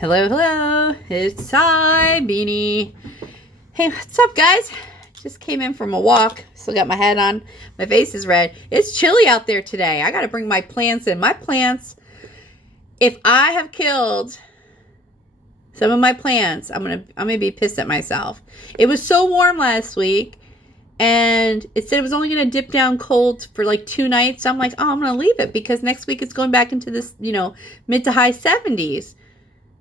Hello, hello. It's Beanie. Hey, what's up, guys? Just came in from a walk. Still got my hat on. My face is red. It's chilly out there today. I got to bring my plants in. My plants, if I have killed some of my plants, I'm gonna be pissed at myself. It was so warm last week, and it said it was only gonna dip down cold for like 2 nights. I'm like, oh, I'm gonna leave it because next week it's going back into this, mid to high 70s.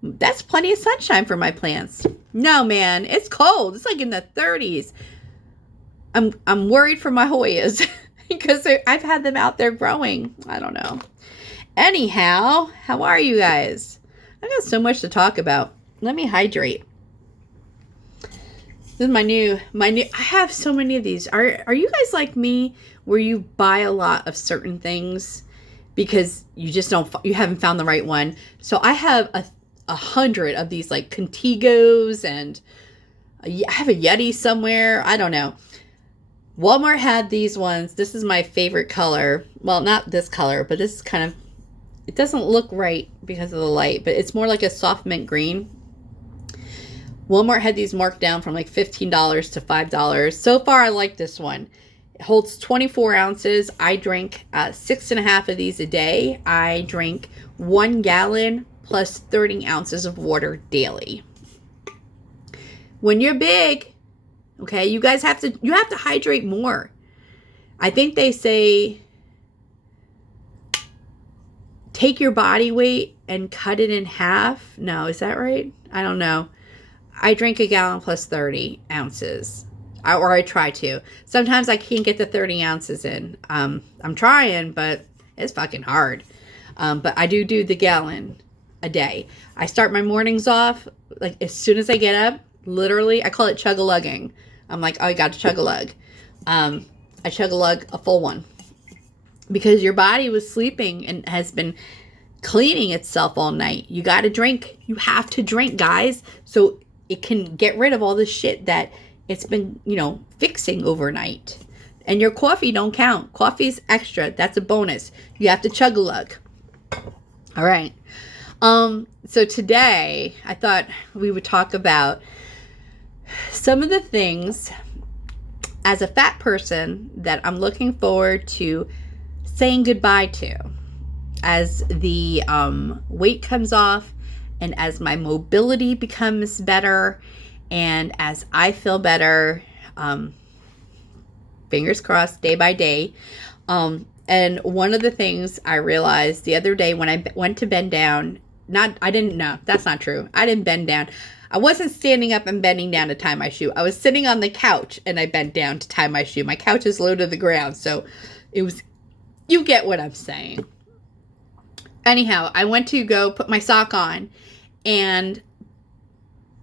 That's plenty of sunshine for my plants. No, man, it's cold. It's like in the 30s. I'm worried for my Hoyas because I've had them out there growing. I don't know. Anyhow, how are you guys? I got so much to talk about. Let me hydrate. This is my new. I have so many of these. Are you guys like me where you buy a lot of certain things because you haven't found the right one? So I have 100 of these like Contigos, and I have a Yeti somewhere. I don't know. Walmart had these ones. This is my favorite color. Well, not this color, but this is kind of, it doesn't look right because of the light, but it's more like a soft mint green. Walmart had these marked down from like $15 to $5. So far, I like this one. It holds 24 ounces. I drink 6.5 of these a day. I drink 1 gallon plus 30 ounces of water daily. When you're big, okay, you have to hydrate more. I think they say take your body weight and cut it in half. No, is that right? I don't know. I drink 1 gallon plus 30 ounces. Or I try to. Sometimes I can't get the 30 ounces in. I'm trying, but it's fucking hard. But I do the gallon a day. I start my mornings off, like as soon as I get up, literally, I call it chug-a-lugging. I'm like, oh, I got to chug-a-lug. I chug-a-lug a full one. Because your body was sleeping and has been cleaning itself all night. You got to drink. You have to drink, guys. So it can get rid of all the shit that it's been, fixing overnight. And your coffee don't count. Coffee's extra. That's a bonus. You have to chug-a-lug. All right. So today I thought we would talk about some of the things as a fat person that I'm looking forward to saying goodbye to as the weight comes off and as my mobility becomes better and as I feel better, fingers crossed, day by day. And one of the things I realized the other day when I went to bend down, that's not true. I didn't bend down. I wasn't standing up and bending down to tie my shoe. I was sitting on the couch and I bent down to tie my shoe. My couch is low to the ground, so you get what I'm saying. Anyhow, I went to go put my sock on, and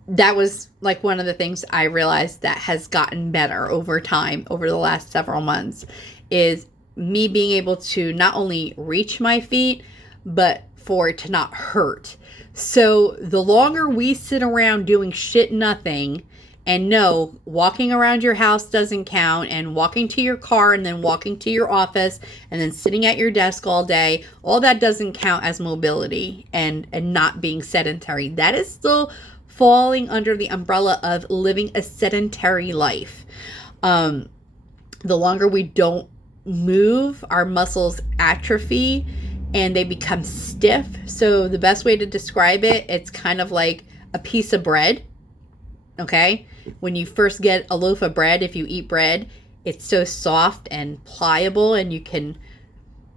that was like one of the things I realized that has gotten better over time, over the last several months, is me being able to not only reach my feet, but for it to not hurt. So the longer we sit around doing shit nothing, and no, walking around your house doesn't count, and walking to your car and then walking to your office and then sitting at your desk all day, all that doesn't count as mobility and not being sedentary. That is still falling under the umbrella of living a sedentary life. The longer we don't move, our muscles atrophy and they become stiff. So the best way to describe it, it's kind of like a piece of bread. Okay? When you first get a loaf of bread, if you eat bread, it's so soft and pliable, and you can,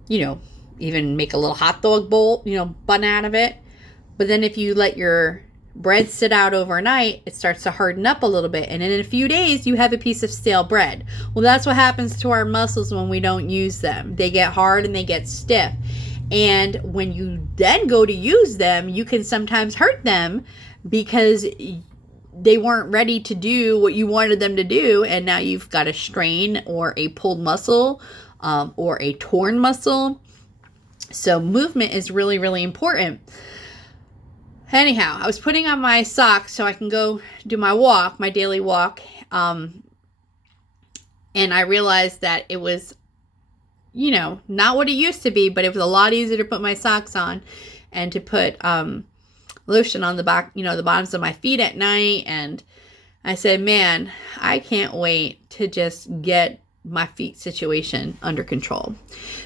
even make a little hot dog bowl, bun out of it. But then if you let your bread sit out overnight, it starts to harden up a little bit. And in a few days, you have a piece of stale bread. Well, that's what happens to our muscles when we don't use them. They get hard and they get stiff. And when you then go to use them, you can sometimes hurt them because they weren't ready to do what you wanted them to do. And now you've got a strain or a pulled muscle or a torn muscle. So movement is really, really important. Anyhow, I was putting on my socks so I can go do my walk, my daily walk. And I realized that it was, not what it used to be, but it was a lot easier to put my socks on and to put lotion on the back, the bottoms of my feet at night. And I said, man, I can't wait to just get my feet situation under control.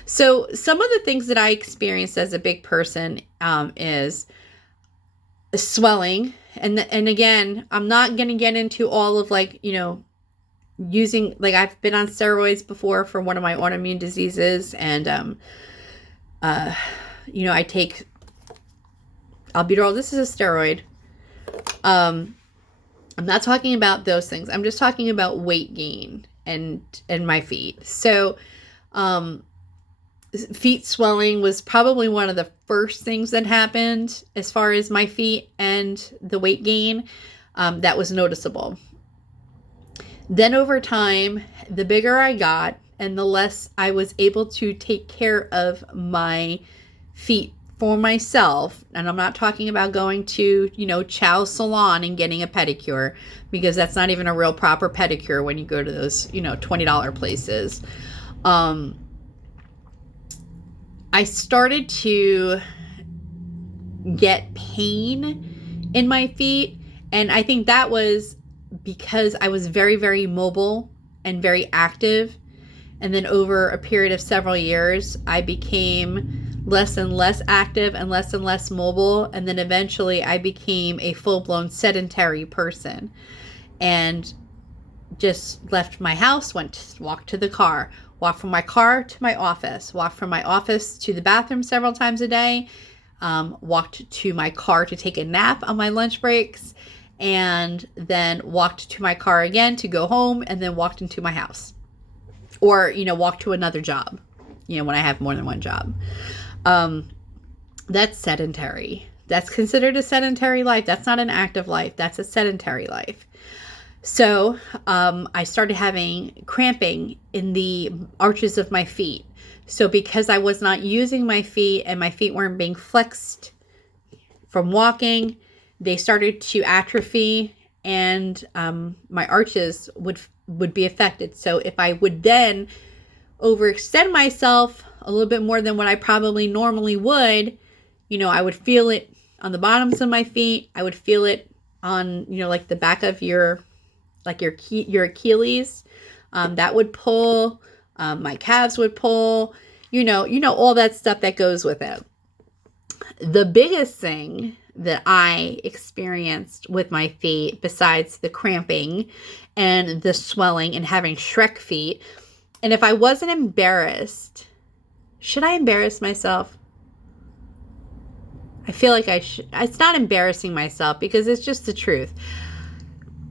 So some of the things that I experienced as a big person is swelling. And again, I'm not going to get into all of using, I've been on steroids before for one of my autoimmune diseases. And, I take albuterol. This is a steroid. I'm not talking about those things. I'm just talking about weight gain and my feet. So, feet swelling was probably one of the first things that happened as far as my feet and the weight gain, that was noticeable. Then over time, the bigger I got and the less I was able to take care of my feet for myself, and I'm not talking about going to, Chow Salon and getting a pedicure, because that's not even a real proper pedicure when you go to those, $20 places. I started to get pain in my feet, and I think that was because I was very, very mobile and very active. And then over a period of several years, I became less and less active and less mobile. And then eventually I became a full-blown sedentary person and just left my house, walked to the car, walked from my car to my office, walked from my office to the bathroom several times a day, walked to my car to take a nap on my lunch breaks, and then walked to my car again to go home, and then walked into my house. Or, walk to another job, when I have more than one job. That's sedentary. That's considered a sedentary life. That's not an active life. That's a sedentary life. So I started having cramping in the arches of my feet. So because I was not using my feet and my feet weren't being flexed from walking, they started to atrophy, and my arches would be affected. So if I would then overextend myself a little bit more than what I probably normally would, I would feel it on the bottoms of my feet. I would feel it on, the back of your Achilles. That would pull. My calves would pull. All that stuff that goes with it. The biggest thing that I experienced with my feet, besides the cramping and the swelling and having Shrek feet, and if I wasn't embarrassed, should I embarrass myself? I feel like I should. It's not embarrassing myself because it's just the truth.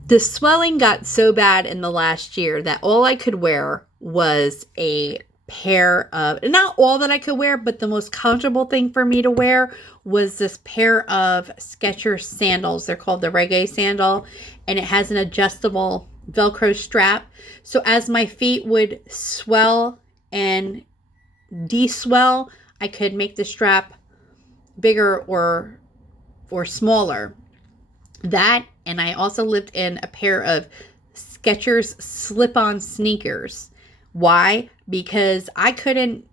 The swelling got so bad in the last year that all I could wear was a pair of, not all that I could wear, but the most comfortable thing for me to wear was this pair of Skechers sandals. They're called the Reggae sandal, and it has an adjustable Velcro strap. So as my feet would swell and de-swell, I could make the strap bigger or smaller. That, and I also lived in a pair of Skechers slip-on sneakers. Why? Because I couldn't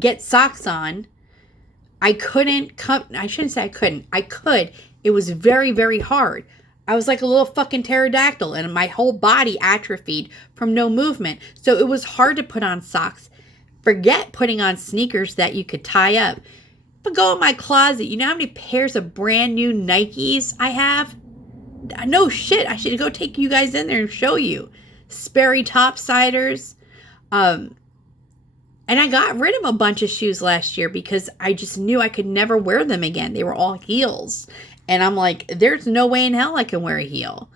get socks on. I shouldn't say I couldn't. I could. It was very, very hard. I was like a little fucking pterodactyl, and my whole body atrophied from no movement. So it was hard to put on socks. Forget putting on sneakers that you could tie up. But go in my closet. You know how many pairs of brand new Nikes I have? No shit. I should go take you guys in there and show you. Sperry topsiders. And I got rid of a bunch of shoes last year because I just knew I could never wear them again. They were all heels. And I'm like, there's no way in hell I can wear a heel.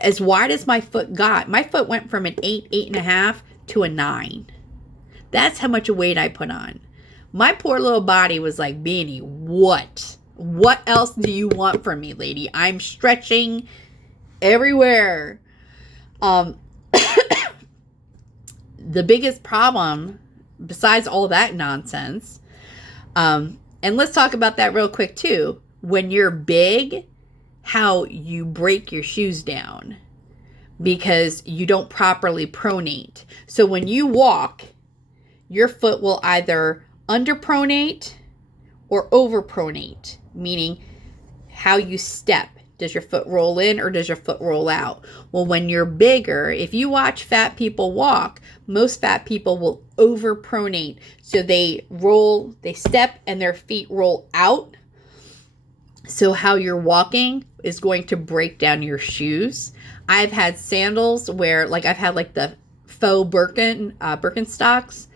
As wide as my foot got, my foot went from an 8.5 to a 9. That's how much weight I put on. My poor little body was like, Beanie, what? What else do you want from me, lady? I'm stretching everywhere. The biggest problem, besides all that nonsense, and let's talk about that real quick too. When you're big, how you break your shoes down because you don't properly pronate. So when you walk, your foot will either underpronate or overpronate. meaning how you step. Does your foot roll in or does your foot roll out? Well, when you're bigger, if you watch fat people walk, most fat people will overpronate. So they step and their feet roll out. So how you're walking is going to break down your shoes. I've had sandals where, like, I've had like the faux Birkenstocks,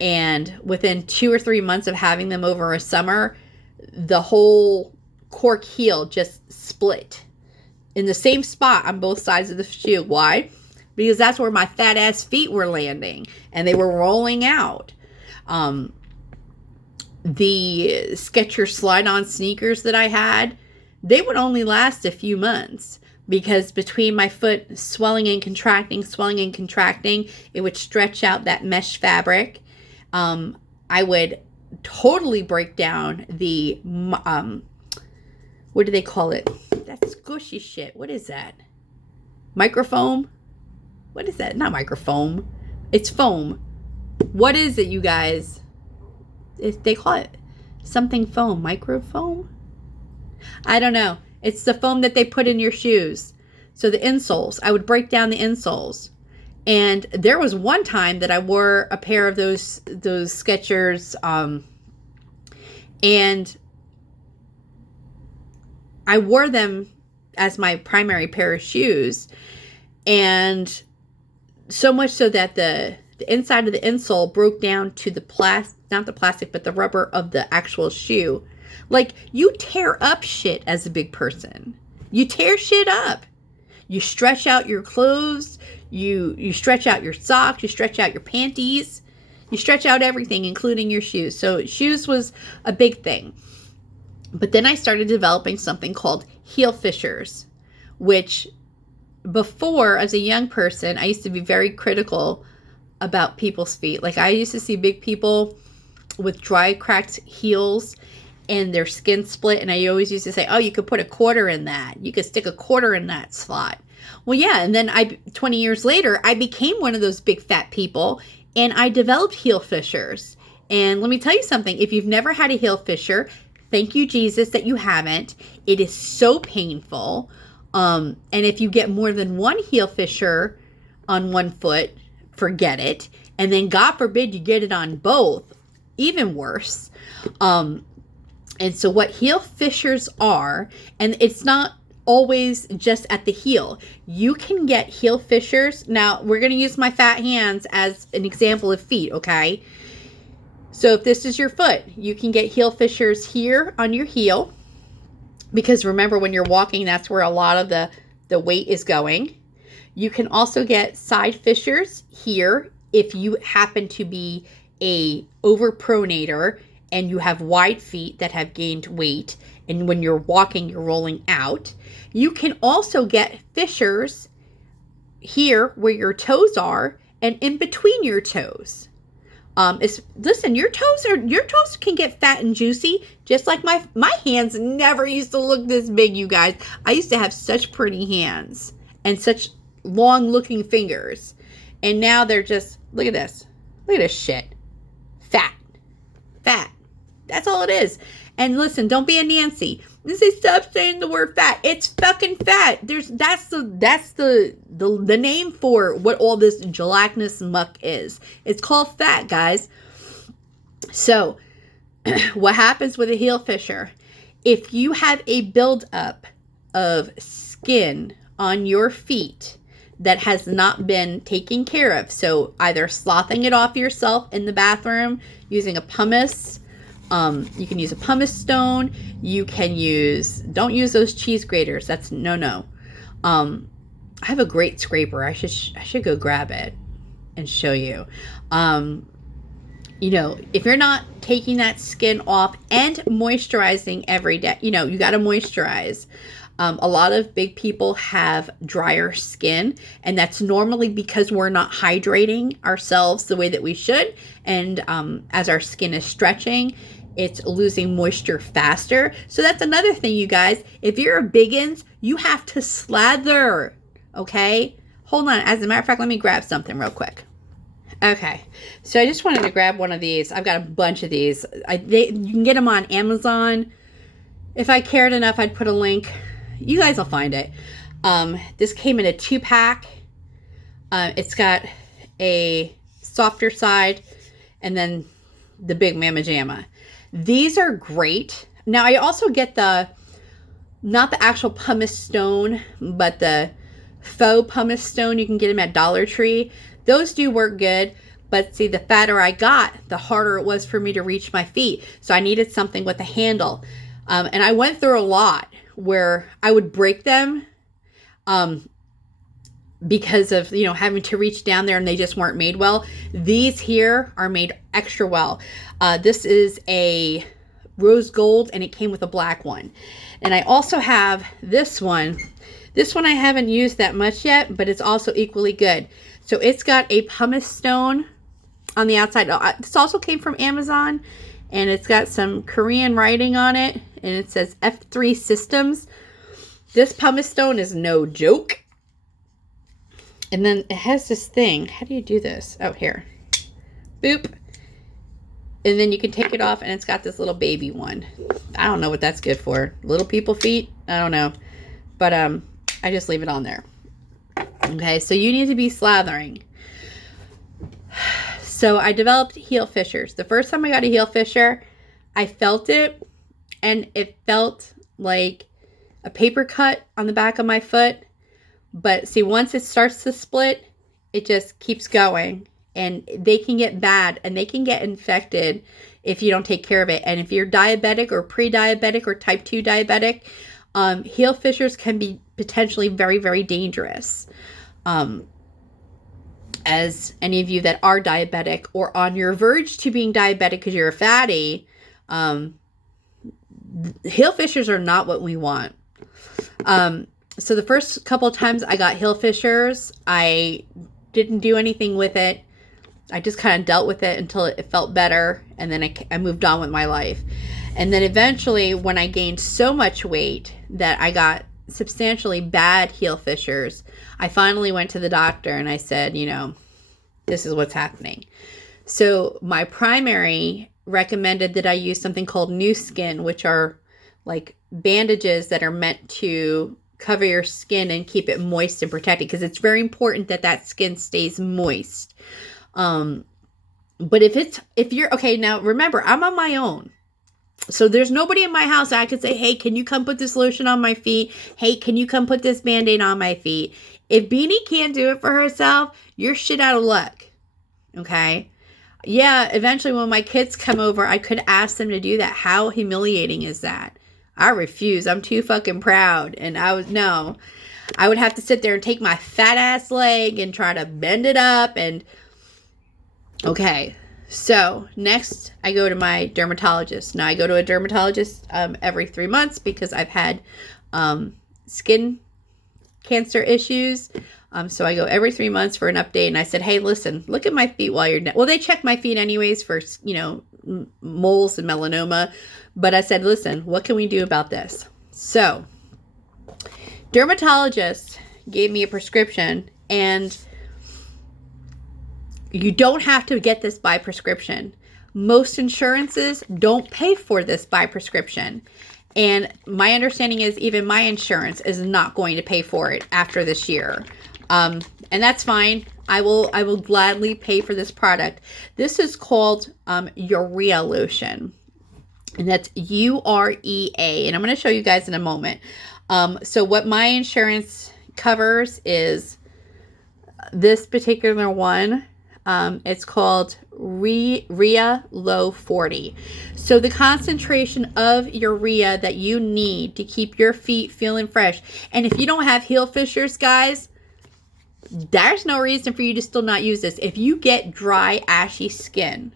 and within 2 or 3 months of having them over a summer, the whole cork heel just split in the same spot on both sides of the shoe. Why? Because that's where my fat ass feet were landing and they were rolling out. The Skechers slide-on sneakers that I had, they would only last a few months because between my foot swelling and contracting, it would stretch out that mesh fabric. I would totally break down the, what do they call it? That squishy shit. What is that? Microfoam? What is that? Not microfoam. It's foam. What is it, you guys? They call it something foam. Microfoam? I don't know. It's the foam that they put in your shoes. So the insoles. I would break down the insoles. And there was one time that I wore a pair of those Skechers, and I wore them as my primary pair of shoes, and so much so that the inside of the insole broke down to the not the plastic, but the rubber of the actual shoe. Like, you tear up shit as a big person. You tear shit up. You stretch out your clothes. You stretch out your socks. You stretch out your panties. You stretch out everything, including your shoes. So shoes was a big thing. But then I started developing something called heel fissures, which before, as a young person, I used to be very critical about people's feet. Like, I used to see big people with dry, cracked heels and their skin split. And I always used to say, oh, you could put a quarter in that. You could stick a quarter in that slot. Well, yeah. And then 20 years later, I became one of those big fat people and I developed heel fissures. And let me tell you something. If you've never had a heel fissure, thank you, Jesus, that you haven't. It is so painful. And if you get more than one heel fissure on one foot, forget it. And then God forbid you get it on both, even worse. And so what heel fissures are, and it's not always just at the heel. You can get heel fissures. Now, we're going to use my fat hands as an example of feet, okay? So if this is your foot, you can get heel fissures here on your heel. Because remember, when you're walking, that's where a lot of the weight is going. You can also get side fissures here if you happen to be a overpronator and you have wide feet that have gained weight, and when you're walking, you're rolling out. You can also get fissures here where your toes are and in between your toes. Listen, your toes can get fat and juicy, just like my hands never used to look this big, you guys. I used to have such pretty hands and such long looking fingers. And now they're just, look at this. Look at this shit. Fat. That's all it is. And listen, don't be a Nancy. They say stop saying the word fat. It's fucking fat. That's the name for what all this gelatinous muck is. It's called fat, guys. So, what happens with a heel fissure? If you have a buildup of skin on your feet that has not been taken care of, so either sloughing it off yourself in the bathroom using a pumice. You can use a pumice stone. You can don't use those cheese graters. That's no. I have a great scraper. I should go grab it and show you. If you're not taking that skin off and moisturizing every day, you got to moisturize. A lot of big people have drier skin, and that's normally because we're not hydrating ourselves the way that we should. And as our skin is stretching, it's losing moisture faster. So that's another thing, you guys. If you're a biggins, you have to slather, okay? Hold on. As a matter of fact, let me grab something real quick. Okay, so I just wanted to grab one of these. I've got a bunch of these. You can get them on Amazon. If I cared enough, I'd put a link. You guys will find it. This came in a 2-pack. It's got a softer side and then the big Mama Jamma. These are great. Now I also get not the actual pumice stone, but the faux pumice stone. You can get them at Dollar Tree. Those do work good. But see, the fatter I got, the harder it was for me to reach my feet. So I needed something with a handle. And I went through a lot where I would break them because of, having to reach down there and they just weren't made well. These here are made extra well. This is a rose gold and it came with a black one. And I also have this one. This one I haven't used that much yet, but it's also equally good. So it's got a pumice stone on the outside. This also came from Amazon, and it's got some Korean writing on it, and it says F3 Systems. This pumice stone is no joke. And then it has this thing. How do you do this? Oh, here. Boop. And then you can take it off, and it's got this little baby one. I don't know what that's good for. Little people feet? I don't know. But I just leave it on there. Okay, so you need to be slathering. So I developed heel fissures. The first time I got a heel fissure, I felt it, and it felt like a paper cut on the back of my foot. But see, once it starts to split, it just keeps going, and they can get bad, and they can get infected if you don't take care of it. And if you're diabetic or pre-diabetic or type 2 diabetic, heel fissures can be potentially very, very dangerous. As any of you that are diabetic or on your verge to being diabetic because you're a fatty, heel fissures are not what we want. So the first couple of times I got heel fissures, I didn't do anything with it. I just kind of dealt with it until it felt better, and then I moved on with my life. And then eventually, when I gained so much weight that I got substantially bad heel fissures, I finally went to the doctor and I said, this is what's happening. So my primary recommended that I use something called New Skin, which are like bandages that are meant to cover your skin and keep it moist and protected, because it's very important that that skin stays moist. But if you're okay, now remember, I'm on my own. So there's nobody in my house that I could say, hey, can you come put this lotion on my feet? Hey, can you come put this Band-Aid on my feet? If Beanie can't do it for herself, you're shit out of luck. Okay? Yeah, eventually when my kids come over, I could ask them to do that. How humiliating is that? I refuse. I'm too fucking proud. And I would have to sit there and take my fat ass leg and try to bend it up. And okay. So next I go to my dermatologist. Now I go to a dermatologist every 3 months because I've had skin cancer issues. So I go every 3 months for an update, and I said, hey, listen, look at my feet while you're well, they check my feet anyways for, moles and melanoma. But I said, listen, what can we do about this? So dermatologist gave me a prescription, and you don't have to get this by prescription. Most insurances don't pay for this by prescription. And my understanding is even my insurance is not going to pay for it after this year. And that's fine. I will gladly pay for this product. This is called urea lotion. And that's UREA. And I'm going to show you guys in a moment. So what my insurance covers is this particular one. It's called Rhea Low 40. So the concentration of urea that you need to keep your feet feeling fresh. And if you don't have heel fissures, guys, there's no reason for you to still not use this. If you get dry, ashy skin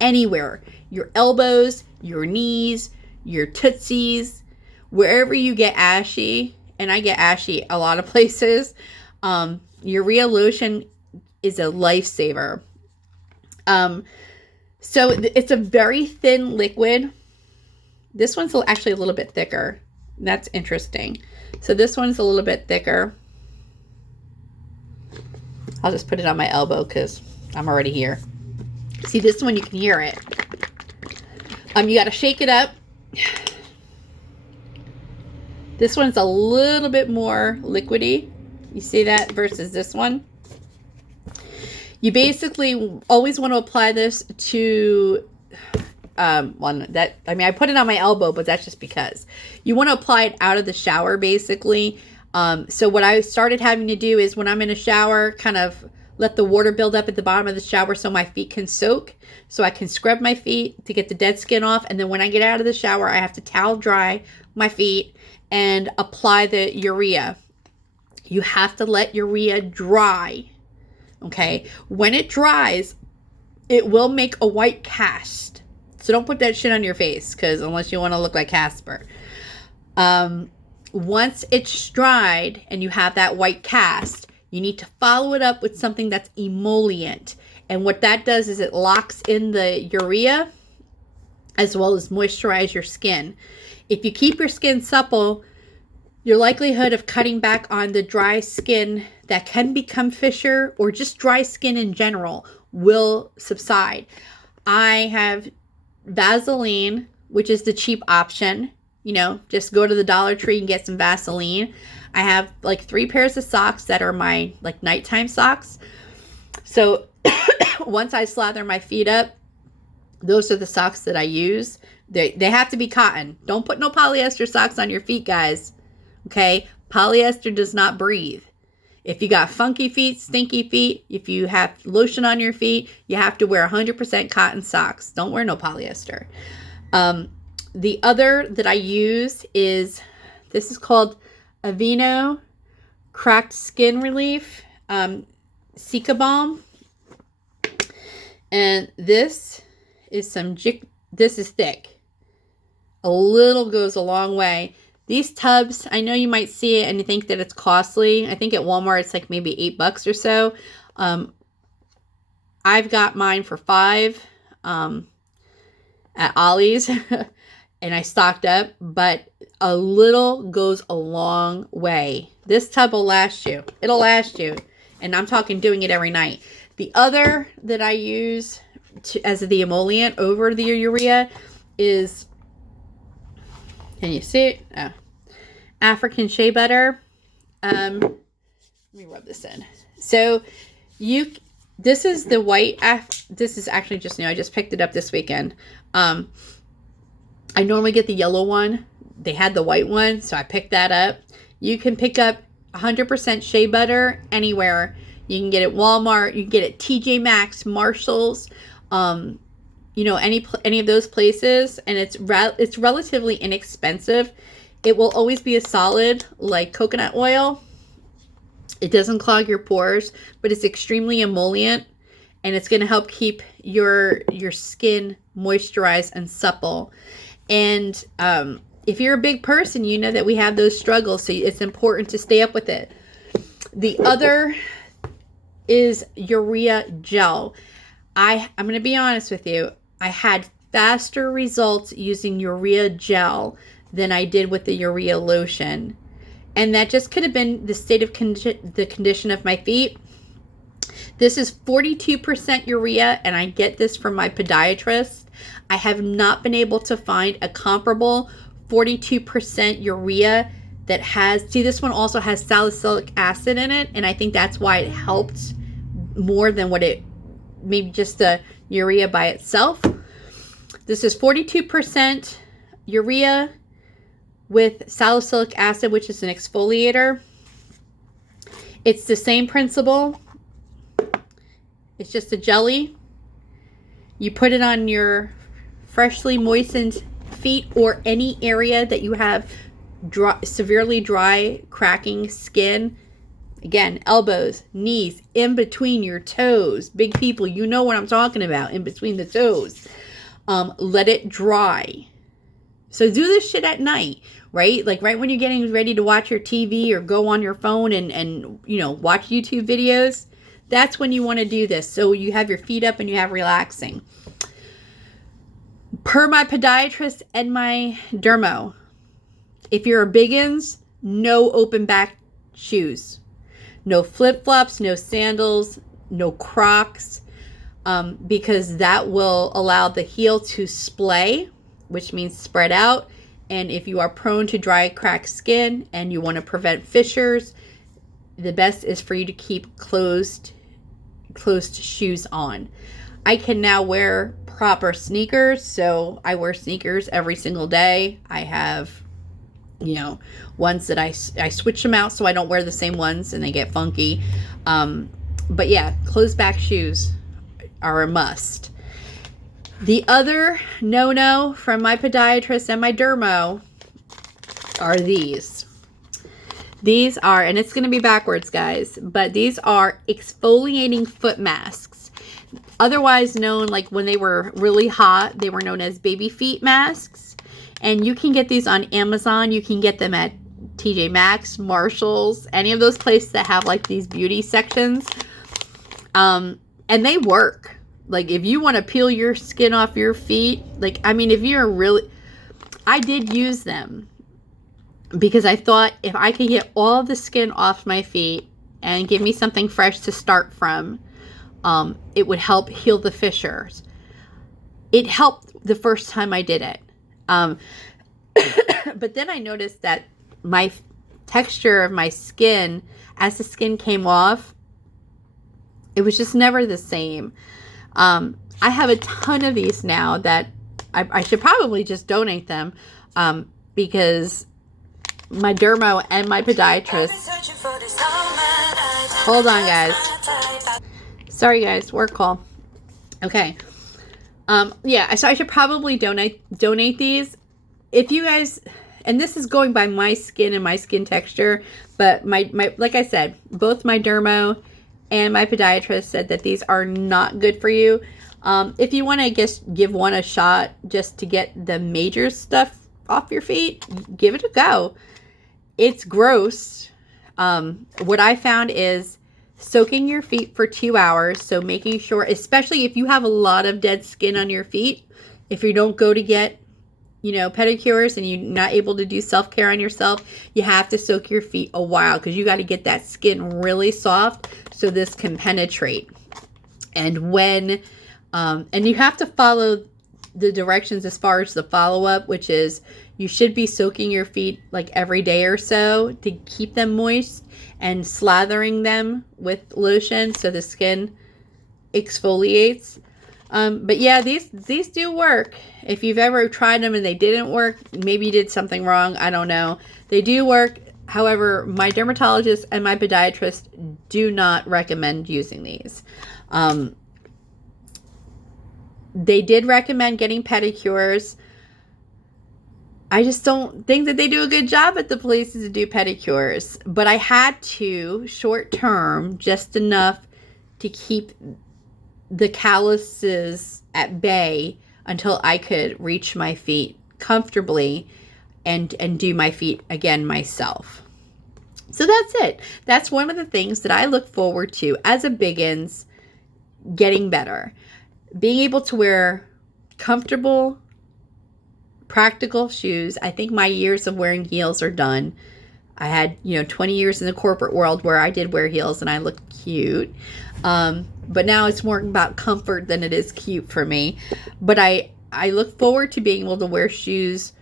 anywhere, your elbows, your knees, your tootsies, wherever you get ashy, and I get ashy a lot of places, urea lotion is a lifesaver. So it's a very thin liquid. This one's actually a little bit thicker. That's interesting. So this one's a little bit thicker. I'll just put it on my elbow because I'm already here. See, this one, you can hear it. You got to shake it up. This one's a little bit more liquidy. You see that versus this one? You basically always want to apply this to I put it on my elbow, but that's just because you want to apply it out of the shower basically. So what I started having to do is when I'm in a shower, kind of let the water build up at the bottom of the shower so my feet can soak, so I can scrub my feet to get the dead skin off. And then when I get out of the shower, I have to towel dry my feet and apply the urea. You have to let urea dry. Okay. When it dries, it will make a white cast. So don't put that shit on your face, because unless you want to look like Casper. Once it's dried and you have that white cast, you need to follow it up with something that's emollient. And what that does is it locks in the urea as well as moisturize your skin. If you keep your skin supple, your likelihood of cutting back on the dry skin that can become fissure or just dry skin in general will subside. I have Vaseline, which is the cheap option. You know, just go to the Dollar Tree and get some Vaseline. I have like 3 pairs of socks that are my like nighttime socks. So once I slather my feet up, those are the socks that I use. They have to be cotton. Don't put no polyester socks on your feet, guys. Okay? Polyester does not breathe. If you got funky feet, stinky feet, if you have lotion on your feet, you have to wear 100% cotton socks. Don't wear no polyester. The other that I use is, this is called Aveeno Cracked Skin Relief Cica Balm. And this is this is thick. A little goes a long way. These tubs, I know you might see it and you think that it's costly. I think at Walmart it's like maybe $8 or so. I've got mine for $5 at Ollie's and I stocked up, but a little goes a long way. This tub will last you. It'll last you. And I'm talking doing it every night. The other that I use as the emollient over the urea is, can you see it? Oh. African shea butter. Let me rub this in. So this is the white, this is actually just new. I just picked it up this weekend. I normally get the yellow one. They had the white one, so I picked that up. You can pick up 100% shea butter anywhere. You can get it at Walmart. You can get it at TJ Maxx, Marshalls, you know, any of those places, and it's relatively inexpensive. It will always be a solid like coconut oil. It doesn't clog your pores, but it's extremely emollient, and it's going to help keep your skin moisturized and supple. And if you're a big person, you know that we have those struggles, so it's important to stay up with it. The other is urea gel. I'm going to be honest with you. I had faster results using urea gel than I did with the urea lotion. And that just could have been the state of the condition of my feet. This is 42% urea, and I get this from my podiatrist. I have not been able to find a comparable 42% urea that has, see, this one also has salicylic acid in it, and I think that's why it helped more than what it, maybe just the urea by itself. This is 42% urea with salicylic acid, which is an exfoliator. It's the same principle. It's just a jelly. You put it on your freshly moistened feet or any area that you have severely dry, cracking skin. Again, elbows, knees, in between your toes. Big people, you know what I'm talking about, in between the toes. Let it dry. So do this shit at night, right? Like right when you're getting ready to watch your TV or go on your phone and you know, watch YouTube videos. That's when you want to do this. So you have your feet up and you have relaxing. Per my podiatrist and my dermo, if you're a biggins, no open back shoes. No flip-flops, no sandals, no Crocs, because that will allow the heel to splay, which means spread out, And if you are prone to dry, cracked skin and you want to prevent fissures, the best is for you to keep closed shoes on. I can now wear proper sneakers, so I wear sneakers every single day. I have, ones that I switch them out so I don't wear the same ones and they get funky. But yeah, closed back shoes are a must. The other no-no from my podiatrist and my dermo are these. These are, and it's going to be backwards, guys, but these are exfoliating foot masks. Otherwise known, like when they were really hot, they were known as baby feet masks. And you can get these on Amazon. You can get them at TJ Maxx, Marshalls, any of those places that have like these beauty sections. And they work. Like, if you want to peel your skin off your feet, if you're really... I did use them because I thought if I could get all the skin off my feet and give me something fresh to start from, it would help heal the fissures. It helped the first time I did it. But then I noticed that my texture of my skin, as the skin came off, it was just never the same. I have a ton of these now that I should probably just donate them, because my dermo and my podiatrist... Hold on, guys. Sorry, guys. Work call. Okay. Yeah, so I should probably donate these. If you guys... And this is going by my skin and my skin texture, but my like I said, both my dermo and my podiatrist said that these are not good for you. If you want to give one a shot just to get the major stuff off your feet, give it a go. It's gross. What I found is soaking your feet for 2 hours. So making sure, especially if you have a lot of dead skin on your feet, if you don't go to get, pedicures and you're not able to do self-care on yourself, you have to soak your feet a while because you got to get that skin really soft so this can penetrate. And when, and you have to follow the directions as far as the follow-up, which is you should be soaking your feet like every day or so to keep them moist and slathering them with lotion so the skin exfoliates. But yeah, these do work. If you've ever tried them and they didn't work, maybe you did something wrong. I don't know. They do work. However, my dermatologist and my podiatrist do not recommend using these. They did recommend getting pedicures. I just don't think that they do a good job at the places to do pedicures. But I had to, short term, just enough to keep the calluses at bay until I could reach my feet comfortably and do my feet again myself. So that's it. That's one of the things that I look forward to as a biggins getting better. Being able to wear comfortable, practical shoes. I think my years of wearing heels are done. I had, 20 years in the corporate world where I did wear heels and I looked cute. But now it's more about comfort than it is cute for me. But I look forward to being able to wear shoes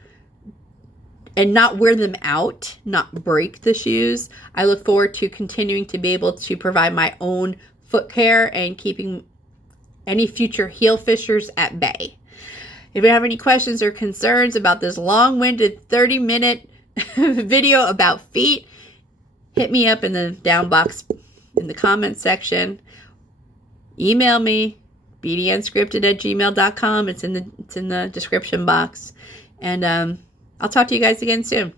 and not wear them out, not break the shoes. I look forward to continuing to be able to provide my own foot care and keeping any future heel fissures at bay. If you have any questions or concerns about this long-winded 30-minute video about feet, hit me up in the down box in the comments section. Email me, bdunscripted@gmail.com. It's in the description box. And I'll talk to you guys again soon.